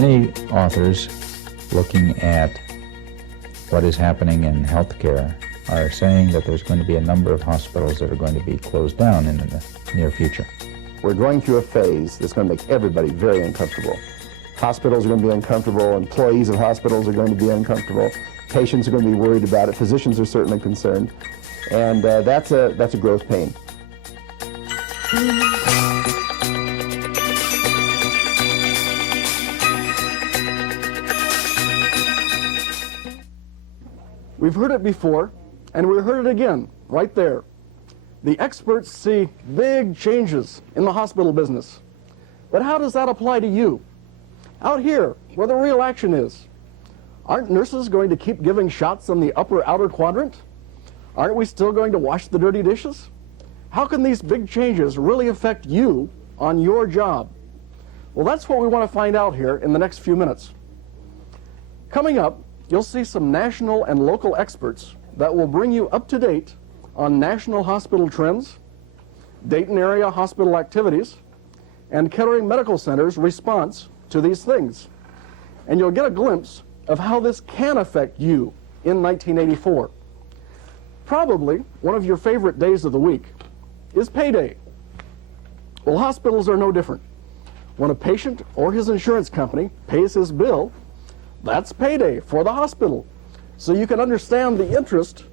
many authors looking at what is happening in healthcare are saying that there's going to be a number of hospitals that are going to be closed down in the near future. We're going through a phase that's going to make everybody very uncomfortable. Hospitals are going to be uncomfortable, employees of hospitals are going to be uncomfortable, patients are going to be worried about it, physicians are certainly concerned, and that's a growth pain. We've heard it before, and we heard it again, right there. The experts see big changes in the hospital business. But how does that apply to you? Out here, where the real action is. Aren't nurses going to keep giving shots on the upper outer quadrant? Aren't we still going to wash the dirty dishes? How can these big changes really affect you on your job? Well, that's what we want to find out here in the next few minutes. Coming up, you'll see some national and local experts that will bring you up to date on national hospital trends, Dayton area hospital activities, and Kettering Medical Center's response to these things. And you'll get a glimpse of how this can affect you in 1984. Probably one of your favorite days of the week is payday. Well, hospitals are no different. When a patient or his insurance company pays his bill, that's payday for the hospital. So you can understand the interest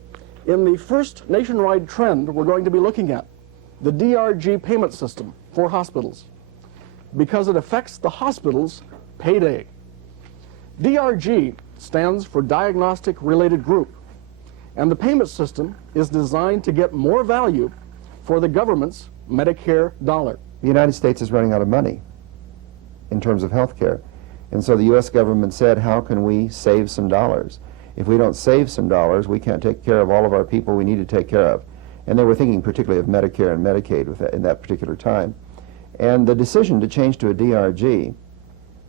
in the first nationwide trend we're going to be looking at, the DRG payment system for hospitals, because it affects the hospital's payday. DRG stands for Diagnostic Related Group, and the payment system is designed to get more value for the government's Medicare dollar. The United States is running out of money in terms of health care. And so the U.S. government said, how can we save some dollars? If we don't save some dollars, we can't take care of all of our people we need to take care of. And they were thinking particularly of Medicare and Medicaid in that particular time. And the decision to change to a DRG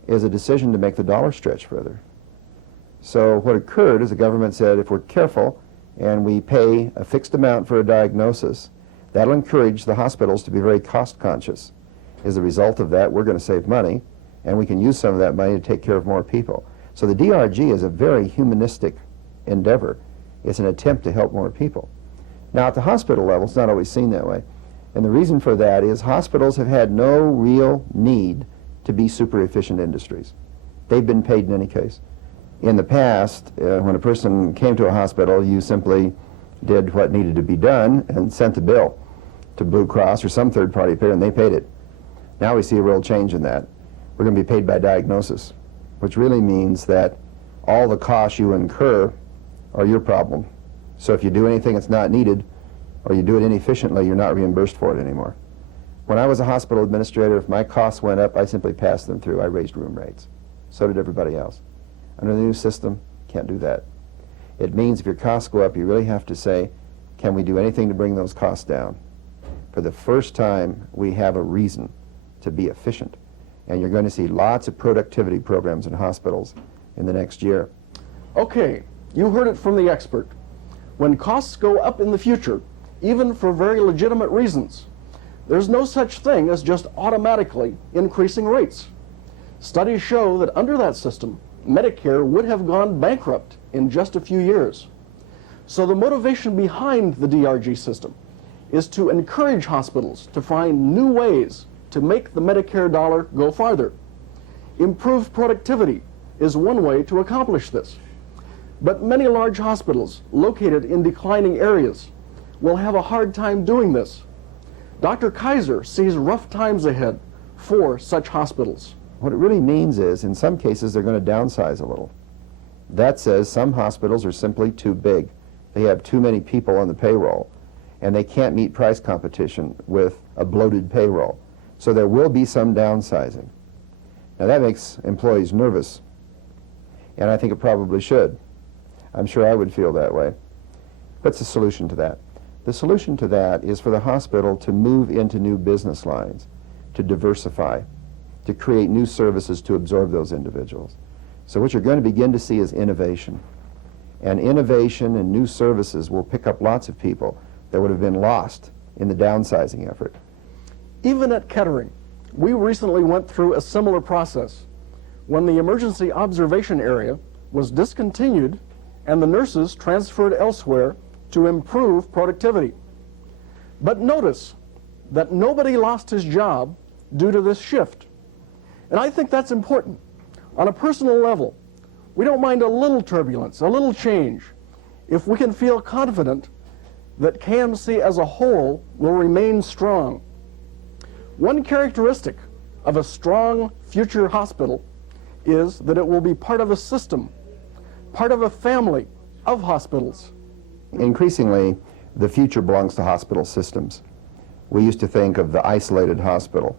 is a decision to make the dollar stretch further. So what occurred is the government said, if we're careful and we pay a fixed amount for a diagnosis, that'll encourage the hospitals to be very cost conscious. As a result of that, we're going to save money, and we can use some of that money to take care of more people. So the DRG is a very humanistic endeavor. It's an attempt to help more people. Now at the hospital level, it's not always seen that way. And the reason for that is hospitals have had no real need to be super efficient industries. They've been paid in any case. In the past, when a person came to a hospital, you simply did what needed to be done and sent the bill to Blue Cross or some third-party payer, and they paid it. Now we see a real change in that. We're going to be paid by diagnosis, which really means that all the costs you incur are your problem. So if you do anything that's not needed, or you do it inefficiently, you're not reimbursed for it anymore. When I was a hospital administrator, if my costs went up, I simply passed them through. I raised room rates. So did everybody else. Under the new system, can't do that. It means if your costs go up, you really have to say, can we do anything to bring those costs down? For the first time, we have a reason to be efficient. And you're going to see lots of productivity programs in hospitals in the next year. Okay, you heard it from the expert. When costs go up in the future, even for very legitimate reasons, there's no such thing as just automatically increasing rates. Studies show that under that system, Medicare would have gone bankrupt in just a few years. So the motivation behind the DRG system is to encourage hospitals to find new ways to make the Medicare dollar go farther. Improved productivity is one way to accomplish this. But many large hospitals located in declining areas will have a hard time doing this. Dr. Kaiser sees rough times ahead for such hospitals. What it really means is, in some cases, they're going to downsize a little. That says some hospitals are simply too big. They have too many people on the payroll, and they can't meet price competition with a bloated payroll. So there will be some downsizing. Now that makes employees nervous, and I think it probably should. I'm sure I would feel that way. What's the solution to that? The solution to that is for the hospital to move into new business lines, to diversify, to create new services to absorb those individuals. So what you're going to begin to see is innovation. And innovation and new services will pick up lots of people that would have been lost in the downsizing effort. Even at Kettering, we recently went through a similar process. when the emergency observation area was discontinued and the nurses transferred elsewhere to improve productivity. But notice that nobody lost his job due to this shift. And I think that's important. On a personal level, we don't mind a little turbulence, a little change, if we can feel confident that KMC as a whole will remain strong. One characteristic of a strong future hospital is that it will be part of a system, part of a family of hospitals. Increasingly, the future belongs to hospital systems. We used to think of the isolated hospital,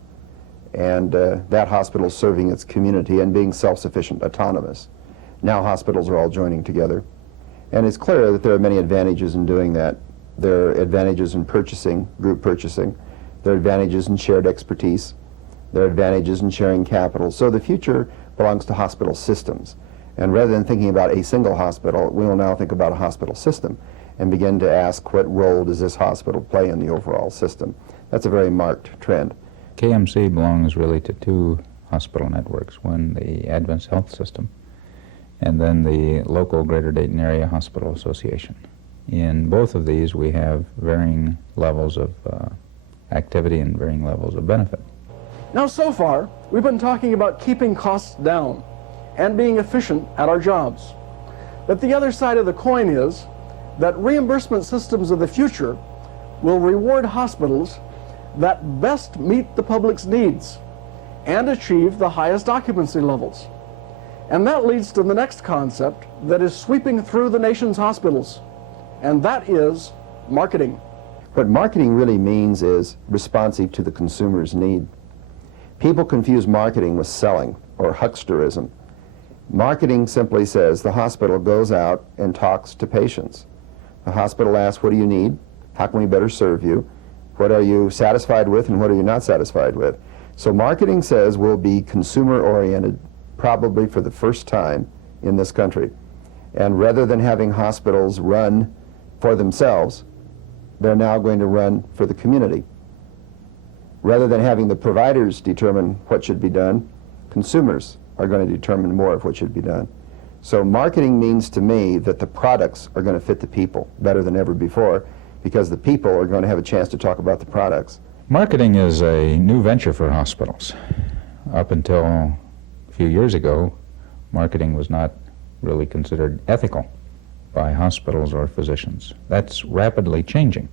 and that hospital serving its community and being self-sufficient, autonomous. Now hospitals are all joining together. And it's clear that there are many advantages in doing that. There are advantages in purchasing, group purchasing. There are advantages in shared expertise. There are advantages in sharing capital. So the future belongs to hospital systems. And rather than thinking about a single hospital, we will now think about a hospital system and begin to ask, what role does this hospital play in the overall system? That's a very marked trend. KMC belongs really to two hospital networks, one the Adventist Health System and then the local Greater Dayton Area Hospital Association. In both of these we have varying levels of activity and varying levels of benefit. Now so far, we've been talking about keeping costs down and being efficient at our jobs. But the other side of the coin is that reimbursement systems of the future will reward hospitals that best meet the public's needs and achieve the highest occupancy levels. And that leads to the next concept that is sweeping through the nation's hospitals, and that is marketing. What marketing really means is responsive to the consumer's need. People confuse marketing with selling or hucksterism. Marketing simply says the hospital goes out and talks to patients. The hospital asks, what do you need? How can we better serve you? What are you satisfied with and what are you not satisfied with? So marketing says we'll be consumer-oriented probably for the first time in this country. And rather than having hospitals run for themselves, they're now going to run for the community. Rather than having the providers determine what should be done, consumers are going to determine more of what should be done. So marketing means to me that the products are going to fit the people better than ever before, because the people are going to have a chance to talk about the products. Marketing is a new venture for hospitals. Up until a few years ago, marketing was not really considered ethical by hospitals or physicians. That's rapidly changing.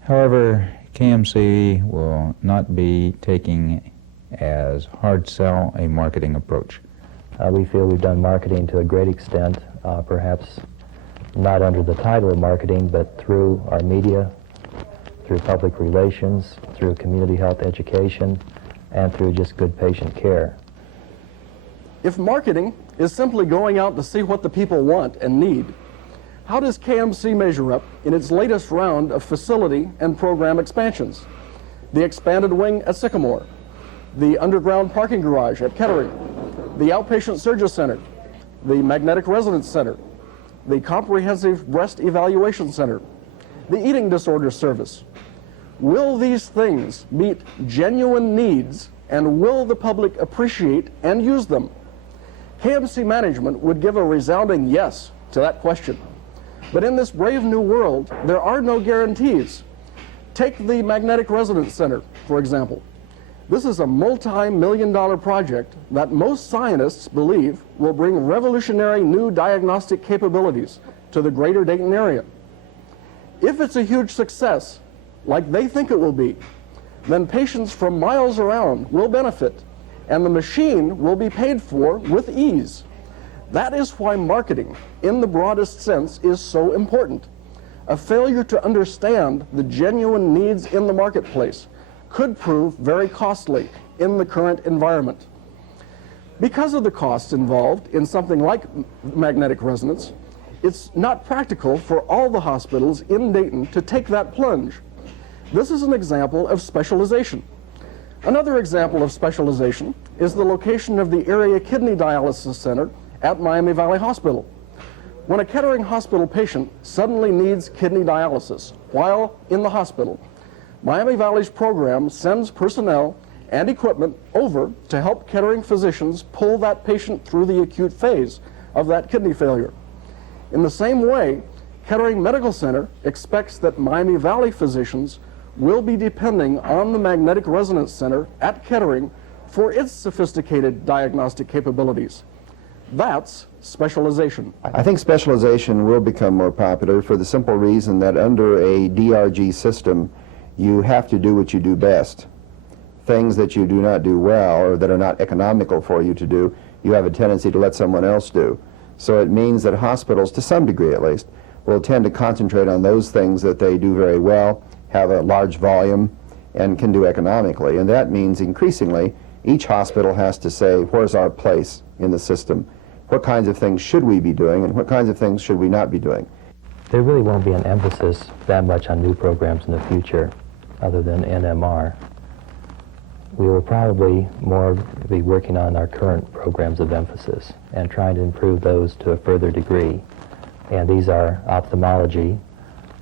However, KMC will not be taking as hard sell a marketing approach. We feel we've done marketing to a great extent, perhaps not under the title of marketing, but through our media, through public relations, through community health education, and through just good patient care. If marketing is simply going out to see what the people want and need, how does KMC measure up in its latest round of facility and program expansions? The expanded wing at Sycamore, the underground parking garage at Kettering, the outpatient surgery center, the magnetic resonance center, the comprehensive breast evaluation center, the eating disorder service. Will these things meet genuine needs, and will the public appreciate and use them? KMC management would give a resounding yes to that question. But in this brave new world, there are no guarantees. Take the magnetic resonance center, for example. This is a multi-million-dollar project that most scientists believe will bring revolutionary new diagnostic capabilities to the greater Dayton area. If it's a huge success, like they think it will be, then patients from miles around will benefit, and the machine will be paid for with ease. That is why marketing, in the broadest sense, is so important. A failure to understand the genuine needs in the marketplace could prove very costly in the current environment. Because of the costs involved in something like magnetic resonance, it's not practical for all the hospitals in Dayton to take that plunge. This is an example of specialization. Another example of specialization is the location of the area kidney dialysis center at Miami Valley Hospital. When a Kettering Hospital patient suddenly needs kidney dialysis while in the hospital, Miami Valley's program sends personnel and equipment over to help Kettering physicians pull that patient through the acute phase of that kidney failure. In the same way, Kettering Medical Center expects that Miami Valley physicians will be depending on the Magnetic Resonance Center at Kettering for its sophisticated diagnostic capabilities. That's specialization. I think specialization will become more popular for the simple reason that under a DRG system, you have to do what you do best. Things that you do not do well or that are not economical for you to do, you have a tendency to let someone else do. So it means that hospitals, to some degree at least, will tend to concentrate on those things that they do very well, have a large volume, and can do economically. And that means increasingly each hospital has to say, where's our place in the system? What kinds of things should we be doing and what kinds of things should we not be doing? There really won't be an emphasis that much on new programs in the future other than NMR. We will probably more be working on our current programs of emphasis and trying to improve those to a further degree. And these are ophthalmology,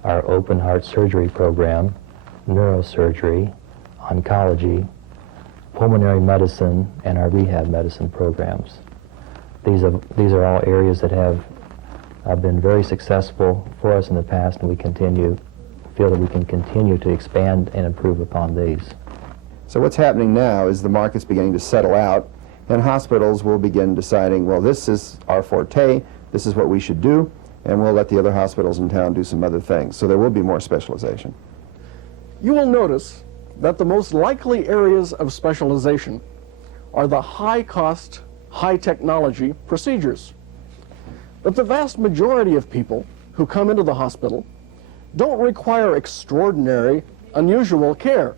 our open heart surgery program, neurosurgery, oncology, pulmonary medicine, and our rehab medicine programs. These are all areas that have been very successful for us in the past, and we feel that we can continue to expand and improve upon these. So what's happening now is the market's beginning to settle out, and hospitals will begin deciding, well, this is our forte, this is what we should do, and we'll let the other hospitals in town do some other things. So there will be more specialization. You will notice that the most likely areas of specialization are the high-cost, high-technology procedures. But the vast majority of people who come into the hospital don't require extraordinary, unusual care.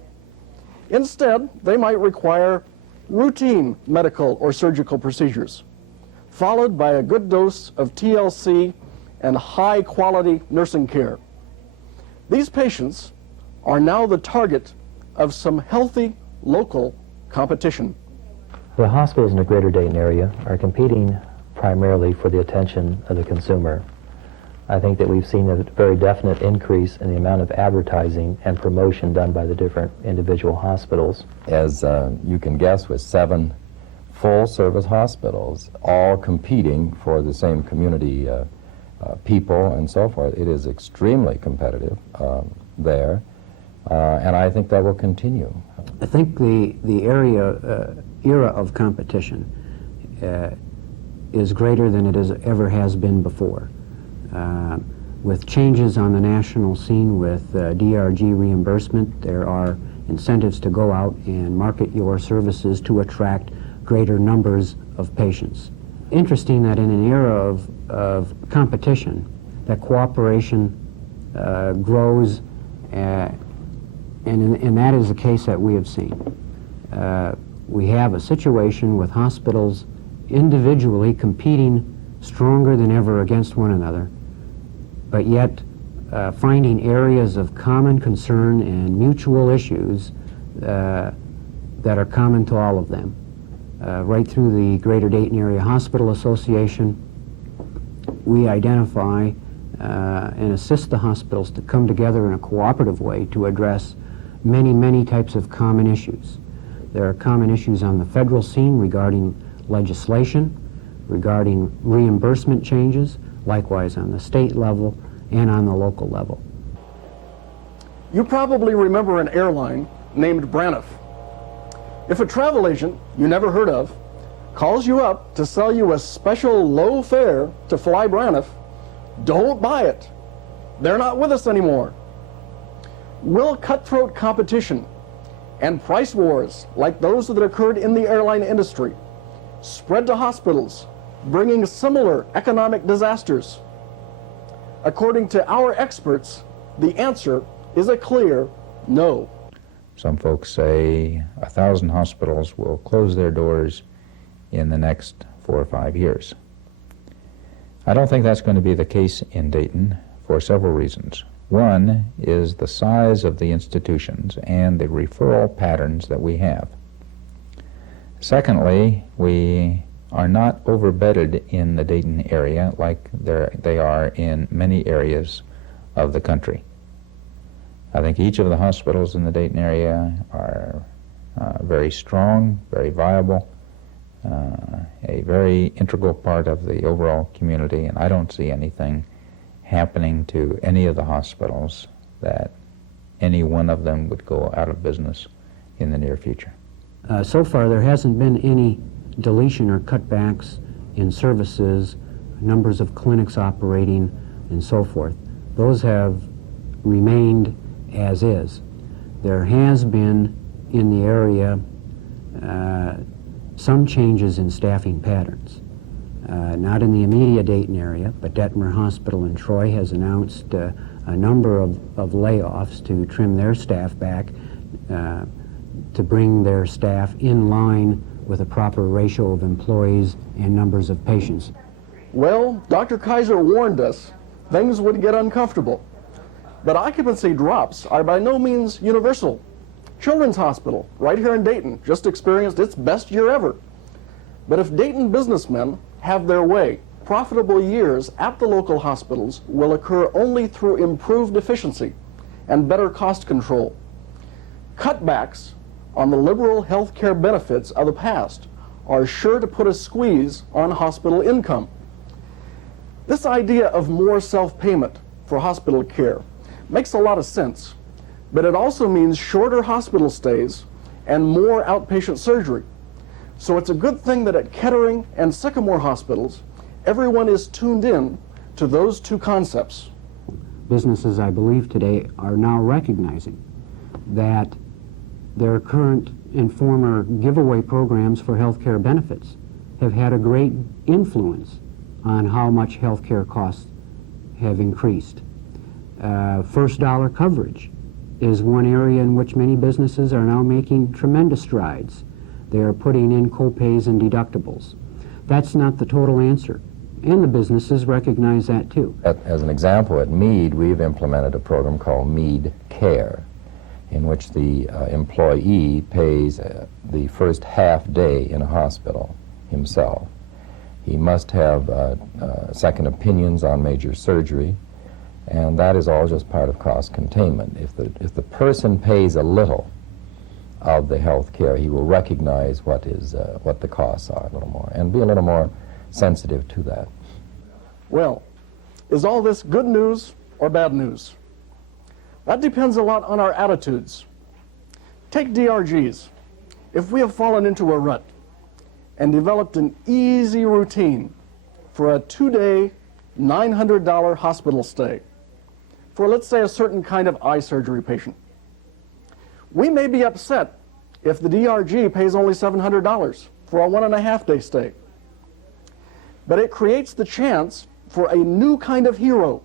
Instead, they might require routine medical or surgical procedures, followed by a good dose of TLC and high-quality nursing care. These patients are now the target of some healthy local competition. The hospitals in the greater Dayton area are competing primarily for the attention of the consumer. I think that we've seen a very definite increase in the amount of advertising and promotion done by the different individual hospitals. As you can guess, with 7 full-service hospitals, all competing for the same community people and so forth, it is extremely competitive there, and I think that will continue. I think the era of competition is greater than it ever has been before. With changes on the national scene with DRG reimbursement, there are incentives to go out and market your services to attract greater numbers of patients. Interesting that in an era of competition, that cooperation grows, and that is the case that we have seen. We have a situation with hospitals individually competing stronger than ever against one another, but yet finding areas of common concern and mutual issues that are common to all of them. Right through the Greater Dayton Area Hospital Association, we identify and assist the hospitals to come together in a cooperative way to address many, many types of common issues. There are common issues on the federal scene regarding legislation, regarding reimbursement changes, likewise on the state level and on the local level. You probably remember an airline named Braniff. If a travel agent you never heard of calls you up to sell you a special low fare to fly Braniff, don't buy it. They're not with us anymore. Will cutthroat competition and price wars like those that occurred in the airline industry spread to hospitals, bringing similar economic disasters? According to our experts, the answer is a clear no. Some folks say 1,000 hospitals will close their doors in the next 4 or 5 years. I don't think that's going to be the case in Dayton for several reasons. One is the size of the institutions and the referral patterns that we have. Secondly, we are not overbedded in the Dayton area like they are in many areas of the country. I think each of the hospitals in the Dayton area are very strong, very viable, a very integral part of the overall community, and I don't see anything happening to any of the hospitals that any one of them would go out of business in the near future. So far, there hasn't been any deletion or cutbacks in services, numbers of clinics operating, and so forth. Those have remained as is. There has been in the area some changes in staffing patterns. Not in the immediate Dayton area, but Detmer Hospital in Troy has announced a number of layoffs to trim their staff back, to bring their staff in line with a proper ratio of employees and numbers of patients. Well, Dr. Kaiser warned us things would get uncomfortable. But occupancy drops are by no means universal. Children's Hospital, right here in Dayton, just experienced its best year ever. But if Dayton businessmen have their way, profitable years at the local hospitals will occur only through improved efficiency and better cost control. Cutbacks on the liberal health care benefits of the past are sure to put a squeeze on hospital income. This idea of more self-payment for hospital care makes a lot of sense, but it also means shorter hospital stays and more outpatient surgery. So it's a good thing that at Kettering and Sycamore hospitals, everyone is tuned in to those two concepts. Businesses, I believe, today are now recognizing that their current and former giveaway programs for health care benefits have had a great influence on how much health care costs have increased. First dollar coverage is one area in which many businesses are now making tremendous strides. They are putting in co-pays and deductibles. That's not the total answer, and the businesses recognize that too. As an example, at Mead, we've implemented a program called Mead Care, in which the employee pays the first half day in a hospital himself. He must have second opinions on major surgery, and that is all just part of cost containment. If the person pays a little of the health care, he will recognize what the costs are a little more and be a little more sensitive to that. Well, is all this good news or bad news? That depends a lot on our attitudes. Take DRGs. If we have fallen into a rut and developed an easy routine for a 2-day, $900 hospital stay for, let's say, a certain kind of eye surgery patient, we may be upset if the DRG pays only $700 for a 1.5-day stay. But it creates the chance for a new kind of hero,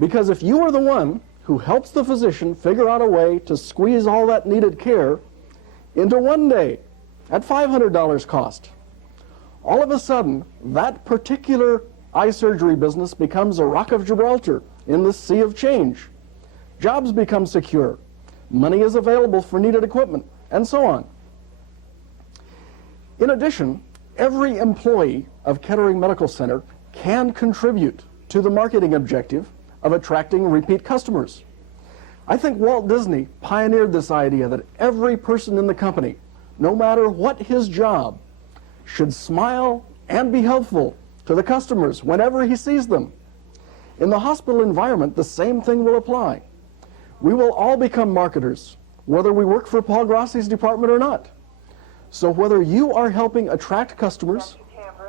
because if you are the one who helps the physician figure out a way to squeeze all that needed care into 1 day at $500 cost, all of a sudden that particular eye surgery business becomes a rock of Gibraltar in the sea of change. Jobs become secure, money is available for needed equipment, and so on. In addition, every employee of Kettering Medical Center can contribute to the marketing objective of attracting repeat customers. I think Walt Disney pioneered this idea that every person in the company, no matter what his job, should smile and be helpful to the customers whenever he sees them. In the hospital environment, the same thing will apply. We will all become marketers, whether we work for Paul Grossi's department or not. So whether you are helping attract customers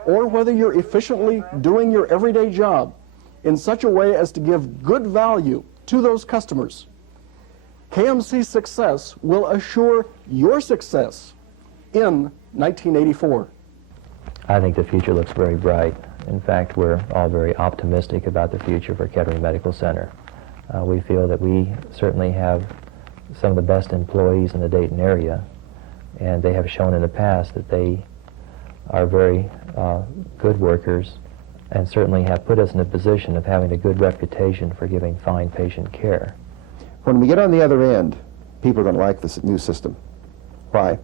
or whether you're efficiently doing your everyday job in such a way as to give good value to those customers, KMC's success will assure your success in 1984. I think the future looks very bright. In fact, we're all very optimistic about the future for Kettering Medical Center. We feel that we certainly have some of the best employees in the Dayton area, and they have shown in the past that they are very good workers and certainly have put us in a position of having a good reputation for giving fine patient care. When we get on the other end, people are going to like this new system. Why?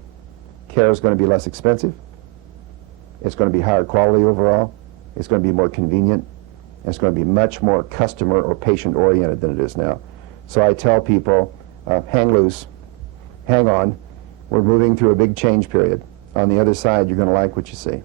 Care is going to be less expensive. It's going to be higher quality overall. It's going to be more convenient. And it's going to be much more customer or patient oriented than it is now. So I tell people, hang loose, hang on. We're moving through a big change period. On the other side, you're going to like what you see.